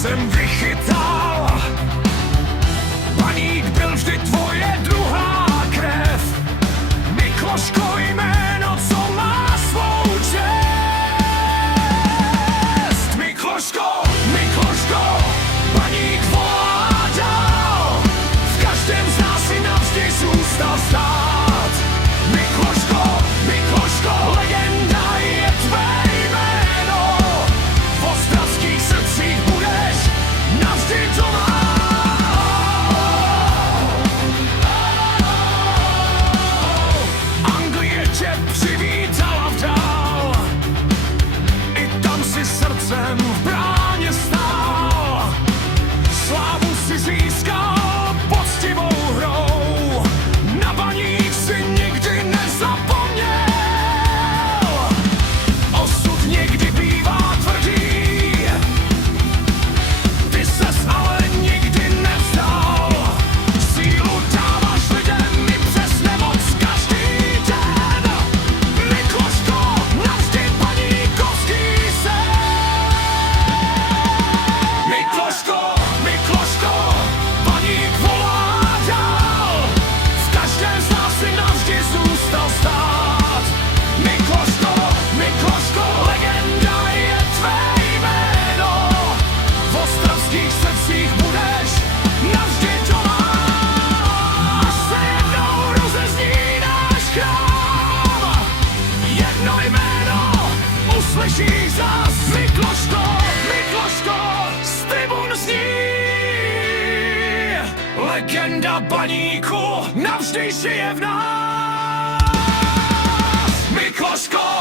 jsem vychytal. Baník byl vždy tvoje druhá krev. Mikloško jméno, co má svou čest. Mikloško, Mikloško, Baník volá dál. V každém z nás si navždy zůstal stát. Mikloško, Mikloško, legenda je tvé jméno. V ostravských srdcích budeš navždy doma. Anglie tě přivítala vdál, i tam si srdcem v bráně stál. Slávu si získal poctivou hrou, na Baník si nikdy nezapomněl. Osud někdy bývá tvrdý, ty ses ale nikdy nevzdal. Sílu dáváš lidem i přes nemoc každý den. Mikloško, navždy baníkovský sen. Mikloško, Mikloško, Baník volá dál. V každém z nás si navždy zůstal stát. Mikloško, Mikloško, legenda je tvé jméno. V ostravských srdcích budeš navždy doma. Až se jednou rozezní náš chrám, jedno jméno uslyšíš zas. Mikloško, Mikloško, z tribun zní. Legenda Baníku navždy žije v nás. Mikloško,